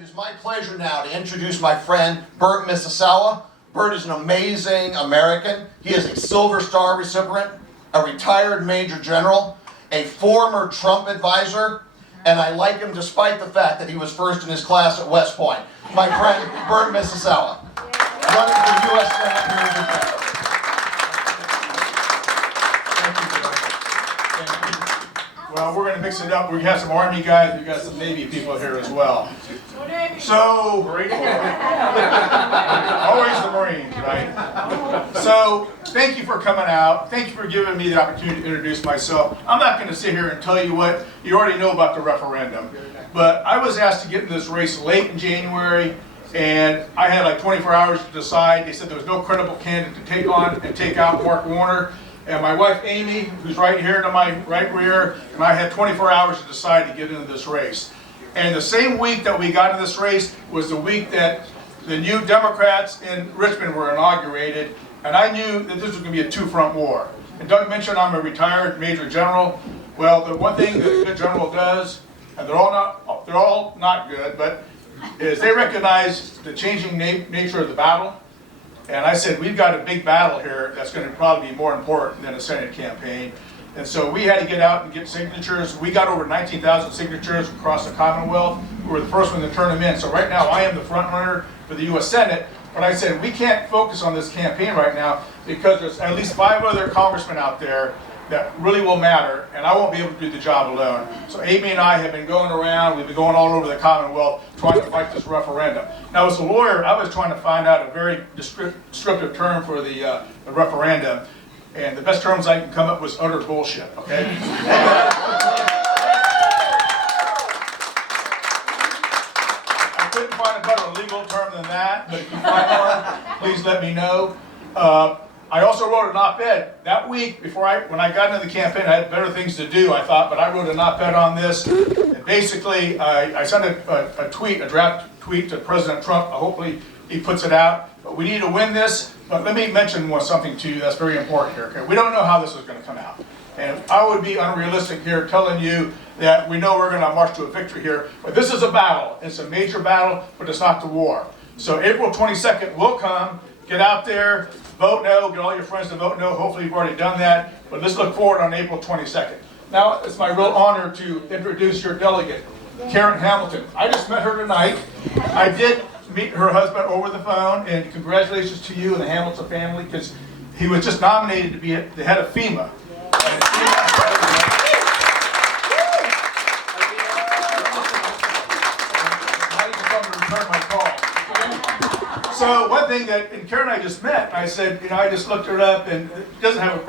It is my pleasure now to introduce my friend Bert Mizusawa. Bert is an amazing American. He is a Silver Star recipient, a retired Major General, a former Trump advisor, and I like him despite the fact that he was first in his class at West Point. My friend Bert Mizusawa, running for U.S. Senate here in Japan. Well, we're going to mix it up. We have some Army guys, we got some Navy people here as well. So, always the Marines, right? So, thank you for coming out. Thank you for giving me the opportunity to introduce myself. I'm not going to sit here and tell you what you already know about the referendum. But I was asked to get in this race late in January, and I had like 24 hours to decide. They said there was no credible candidate to take on and take out Mark Warner. And my wife Amy, who's right here to my right rear, and I had 24 hours to decide to get into this race. And the same week that we got into this race was the week that the new Democrats in Richmond were inaugurated, and I knew that this was going to be a two-front war. And Doug mentioned I'm a retired Major General. Well, the one thing that a good general does, and they're all not good, but is they recognize the changing nature of the battle. And I said, we've got a big battle here that's going to probably be more important than a Senate campaign. And so we had to get out and get signatures. We got over 19,000 signatures across the Commonwealth. We were the first one to turn them in. So right now I am the front runner for the U.S. Senate. But I said, we can't focus on this campaign right now because there's at least 5 other congressmen out there that really will matter, and I won't be able to do the job alone. So Amy and I have been going around, we've been going all over the Commonwealth trying to fight this referendum. Now as a lawyer, I was trying to find out a very descriptive term for the referendum, and the best terms I can come up with was utter bullshit, okay? I couldn't find a better legal term than that, but if you find one, please let me know. I also wrote an op-ed that week when I got into the campaign. I had better things to do, I thought, but I wrote an op-ed on this. And basically, I sent a draft tweet to President Trump. Hopefully, he puts it out. But we need to win this. But let me mention something to you that's very important here. Okay? We don't know how this is going to come out. And I would be unrealistic here telling you that we know we're going to march to a victory here. But this is a battle. It's a major battle, but it's not the war. So April 22nd will come. Get out there, vote no, get all your friends to vote no. Hopefully you've already done that, but let's look forward on April 22nd. Now, it's my real honor to introduce your delegate, Karen Hamilton. I just met her tonight. I did meet her husband over the phone, and congratulations to you and the Hamilton family, because he was just nominated to be the head of FEMA. So one thing that, and Karen and I just met, I said, I just looked her up, and she doesn't have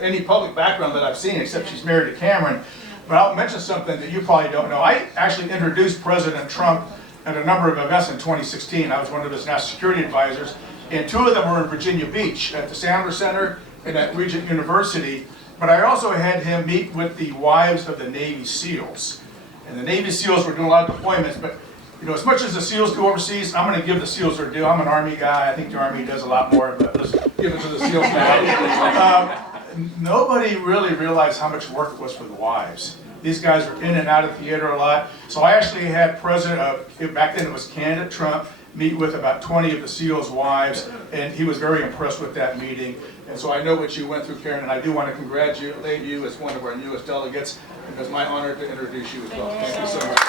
any public background that I've seen, except she's married to Cameron. But I'll mention something that you probably don't know. I actually introduced President Trump at a number of events in 2016. I was one of his national security advisors, and 2 of them were in Virginia Beach at the Sanders Center and at Regent University. But I also had him meet with the wives of the Navy SEALs. And the Navy SEALs were doing a lot of deployments, but as much as the SEALs do overseas, I'm going to give the SEALs their due. I'm an Army guy. I think the Army does a lot more, but let's give it to the SEALs now. Nobody really realized how much work it was for the wives. These guys were in and out of theater a lot. So I actually had back then it was candidate Trump, meet with about 20 of the SEALs' wives, and he was very impressed with that meeting. And so I know what you went through, Karen, and I do want to congratulate you as one of our newest delegates, and it's my honor to introduce you as well. Thank you so much.